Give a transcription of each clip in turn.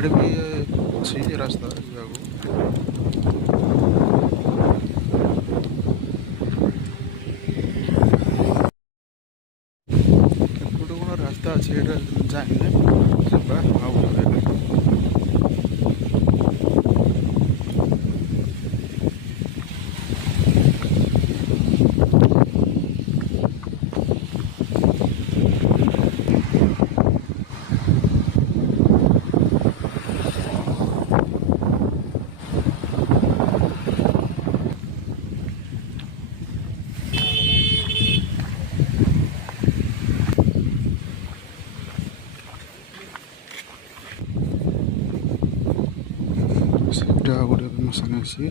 इधर भी अच्छी रास्ता एपटे कौन रास्ता अच्छे जाए ସେଟା ଗୋଟେ ମଶାନ ଅଛି।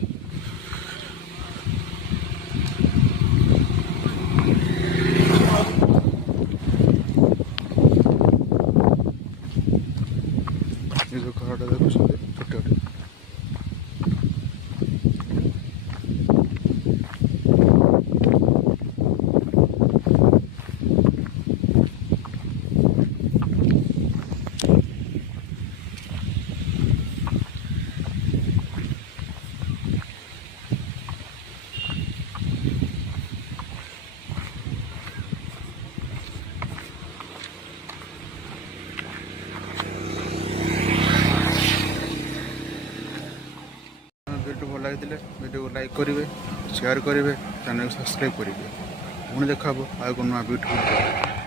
ଏ ଯୋଉ ଘରଟା ଦେଖୁଛନ୍ତି ଛୋଟଟେ वीडियो भल लगी वीडियो को लाइक करेंगे शेयर करेंगे चैनल को सब्सक्राइब करेंगे पुणी देखा आगे नुआ वीडियो।